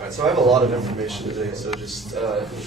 Alright, so I have a lot of information today, so just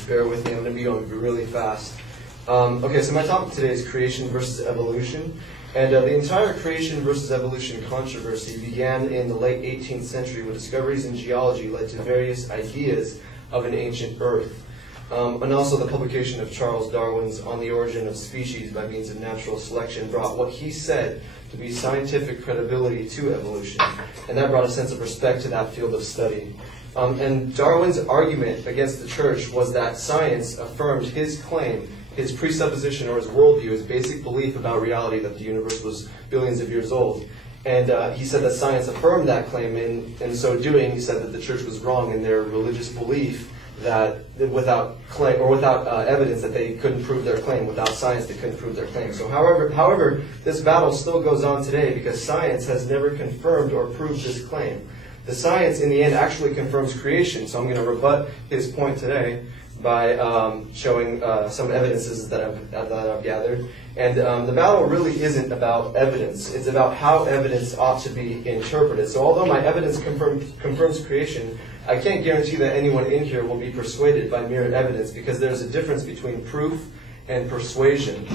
bear with me. I'm going to be going really fast. Okay, so my topic today is creation versus evolution. And the entire creation versus evolution controversy began in the late 18th century when discoveries in geology led to various ideas of an ancient Earth. And also the publication of Charles Darwin's On the Origin of Species by Means of Natural Selection brought what he said to be scientific credibility to evolution. And that brought a sense of respect to that field of study. And Darwin's argument against the church was that science affirmed his claim, his presupposition or his worldview, his basic belief about reality that the universe was billions of years old. And he said that science affirmed that claim, and in so doing, he said that the church was wrong in their religious belief that without claim or without evidence that they couldn't prove their claim. Without science, they couldn't prove their claim. So, however, this battle still goes on today because science has never confirmed or proved this claim. The science, in the end, actually confirms creation. So I'm going to rebut his point today by showing some evidences that I've gathered. And the battle really isn't about evidence. It's about how evidence ought to be interpreted. So although my evidence confirms creation, I can't guarantee that anyone in here will be persuaded by mere evidence, because there's a difference between proof and persuasion.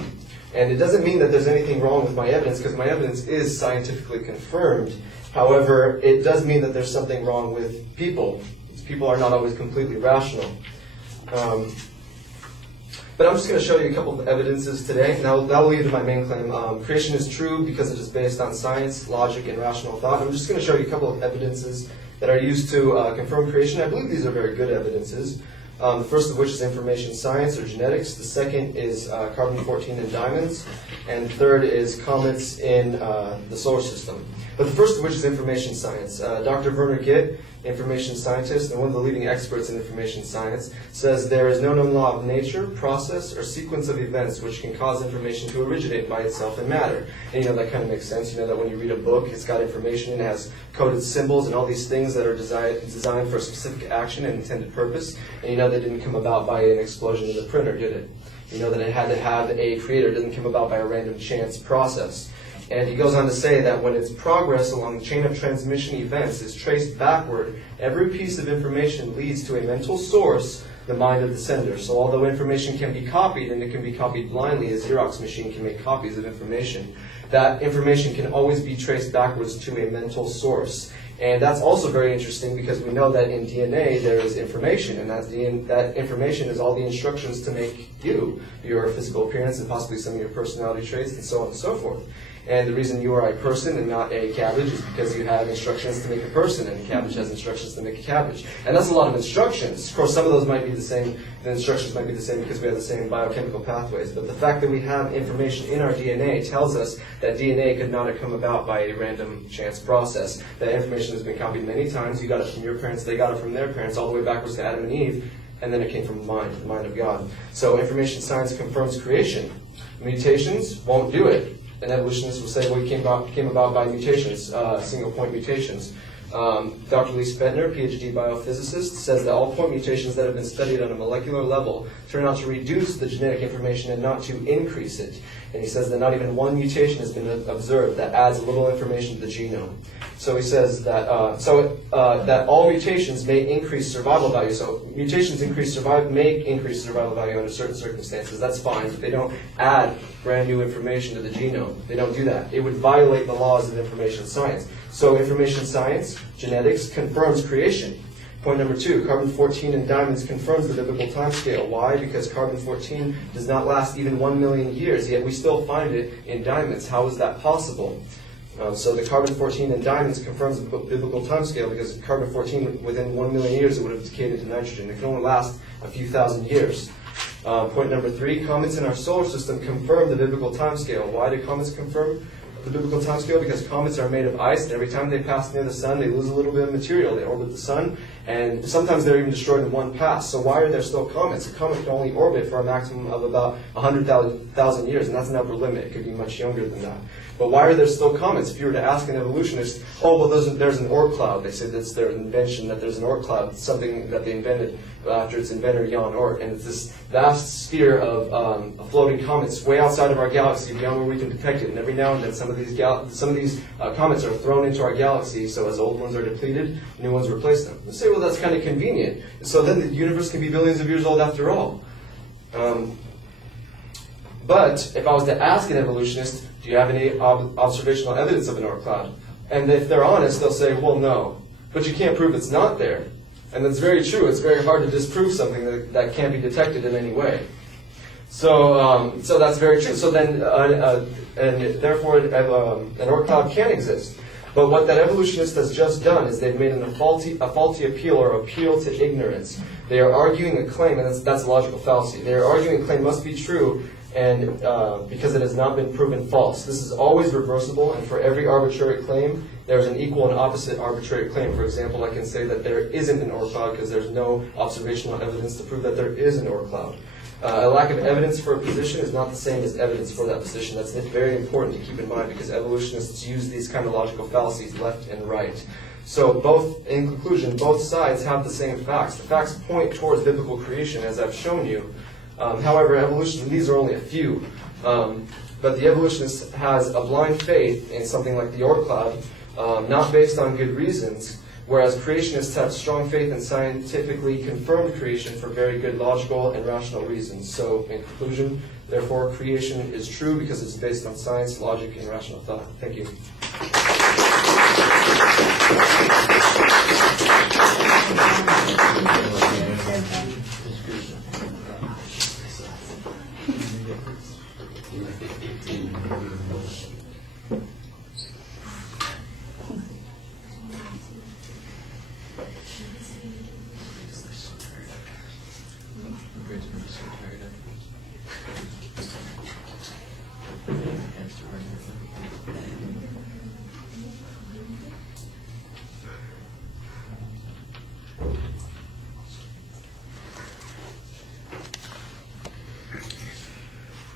And it doesn't mean that there's anything wrong with my evidence, because my evidence is scientifically confirmed. However, it does mean that there's something wrong with people. People are not always completely rational. But I'm just going to show you a couple of evidences today, and that'll lead to my main claim. Creation is true because it is based on science, logic, and rational thought. I'm just going to show you a couple of evidences that are used to confirm creation. I believe these are very good evidences. The first of which is information science or genetics. The second is carbon-14 in diamonds. And third is comets in the solar system. But the first of which is information science. Dr. Werner Gitt, information scientist and one of the leading experts in information science, says there is no known law of nature, process, or sequence of events which can cause information to originate by itself in matter. And that kind of makes sense. You know that when you read a book, it's got information and it has coded symbols and all these things that are designed for a specific action and intended purpose. And they didn't come about by an explosion in the printer, did it? You know that it had to have a creator. It didn't come about by a random chance process. And he goes on to say that when its progress along the chain of transmission events is traced backward, every piece of information leads to a mental source, the mind of the sender. So although information can be copied, and it can be copied blindly, a Xerox machine can make copies of information, that information can always be traced backwards to a mental source. And that's also very interesting because we know that in DNA there is information, and that information is all the instructions to make you, your physical appearance, and possibly some of your personality traits, and so on and so forth. And the reason you are a person and not a cabbage is because you have instructions to make a person, and a cabbage has instructions to make a cabbage. And that's a lot of instructions. Of course, some of those might be the same, the instructions might be the same because we have the same biochemical pathways. But the fact that we have information in our DNA tells us that DNA could not have come about by a random chance process. That information has been copied many times. You got it from your parents, they got it from their parents, all the way backwards to Adam and Eve, and then it came from the mind of God. So information science confirms creation. Mutations won't do it. And evolutionists will say, well, it came about by mutations, single-point mutations. Dr. Lee Spetner, PhD biophysicist, says that all point mutations that have been studied on a molecular level turn out to reduce the genetic information and not to increase it. And he says that not even one mutation has been observed that adds a little information to the genome. So he says that that all mutations may increase survival value. So mutations may increase survival value under certain circumstances. That's fine, but they don't add brand new information to the genome. They don't do that. It would violate the laws of information science. So information science, genetics, confirms creation. Point number 2, carbon-14 in diamonds confirms the biblical timescale. Why? Because carbon-14 does not last even 1 million years, yet we still find it in diamonds. How is that possible? So the carbon-14 in diamonds confirms the biblical timescale because carbon-14, within 1 million years, it would have decayed into nitrogen. It can only last a few thousand years. Point number 3, comets in our solar system confirm the biblical timescale. Why do comets confirm the biblical timescale? Because comets are made of ice, and every time they pass near the sun, they lose a little bit of material. They orbit the sun, and sometimes they're even destroyed in one pass. So why are there still comets? A comet can only orbit for a maximum of about 100,000 years, and that's an upper limit. It could be much younger than that. But why are there still comets? If you were to ask an evolutionist, oh, well, there's an Oort cloud. They say that's their invention, that there's an Oort cloud, something that they invented after its inventor, Jan Oort. And it's this vast sphere of floating comets way outside of our galaxy, beyond where we can detect it. And every now and then, some of some of these comets are thrown into our galaxy, so as old ones are depleted, new ones replace them. You say, well, that's kind of convenient. So then the universe can be billions of years old after all. But if I was to ask an evolutionist, do you have any observational evidence of an Oort cloud? And if they're honest, they'll say, well, no. But you can't prove it's not there. And that's very true. It's very hard to disprove something that can't be detected in any way. So that's very true. So then, and therefore, an Oort cloud can exist. But what that evolutionist has just done is they've made a faulty appeal or appeal to ignorance. They are arguing a claim, and that's a logical fallacy. They are arguing a claim must be true, and because it has not been proven false. This is always reversible, and for every arbitrary claim, there's an equal and opposite arbitrary claim. For example, I can say that there isn't an Oort cloud because there's no observational evidence to prove that there is an Oort cloud. A lack of evidence for a position is not the same as evidence for that position. That's very important to keep in mind because evolutionists use these kind of logical fallacies left and right. So in conclusion, both sides have the same facts. The facts point towards biblical creation, as I've shown you. However, evolution, these are only a few. But the evolutionist has a blind faith in something like the Oort cloud, not based on good reasons, whereas creationists have strong faith in scientifically confirmed creation for very good logical and rational reasons. So, in conclusion, therefore, creation is true because it's based on science, logic, and rational thought. Thank you.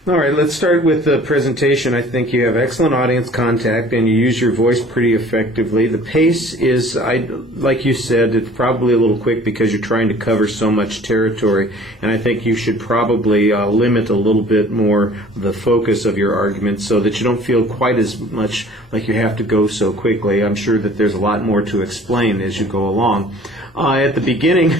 All right, let's start with the presentation. I think you have excellent audience contact and you use your voice pretty effectively. The pace is, like you said, it's probably a little quick because you're trying to cover so much territory, and I think you should probably limit a little bit more the focus of your argument so that you don't feel quite as much like you have to go so quickly. I'm sure that there's a lot more to explain as you go along. At the beginning,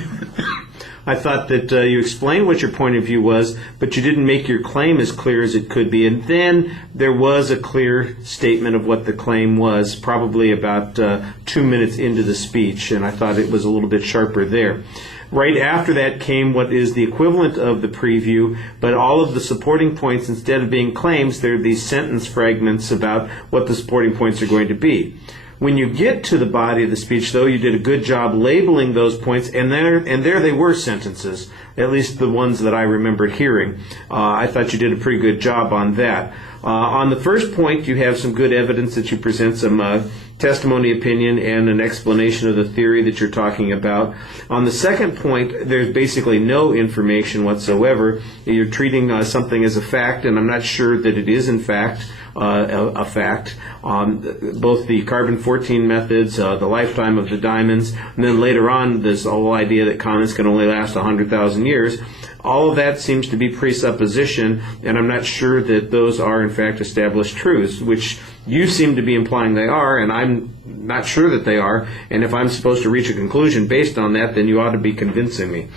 I thought that you explained what your point of view was, but you didn't make your claim as clear as it could be. And then there was a clear statement of what the claim was, probably about 2 minutes into the speech, and I thought it was a little bit sharper there. Right after that came what is the equivalent of the preview, but all of the supporting points, instead of being claims, they're these sentence fragments about what the supporting points are going to be. When you get to the body of the speech, though, you did a good job labeling those points, and there they were sentences, at least the ones that I remember hearing. I thought you did a pretty good job on that. On the first point, you have some good evidence that you present some testimony, opinion, and an explanation of the theory that you're talking about. On the second point, there's basically no information whatsoever. You're treating something as a fact, and I'm not sure that it is, in fact, a fact. Both the carbon-14 methods, the lifetime of the diamonds, and then later on this whole idea that comets can only last 100,000 years. All of that seems to be presupposition, and I'm not sure that those are in fact established truths, which you seem to be implying they are, and I'm not sure that they are. And if I'm supposed to reach a conclusion based on that, then you ought to be convincing me.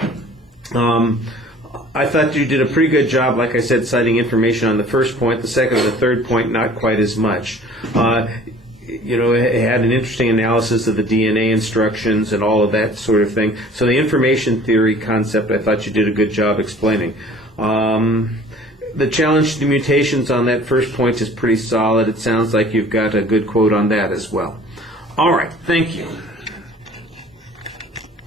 I thought you did a pretty good job, like I said, citing information on the first point. The second and the third point, not quite as much. It had an interesting analysis of the DNA instructions and all of that sort of thing. So the information theory concept, I thought you did a good job explaining. The challenge to mutations on that first point is pretty solid. It sounds like you've got a good quote on that as well. All right, thank you.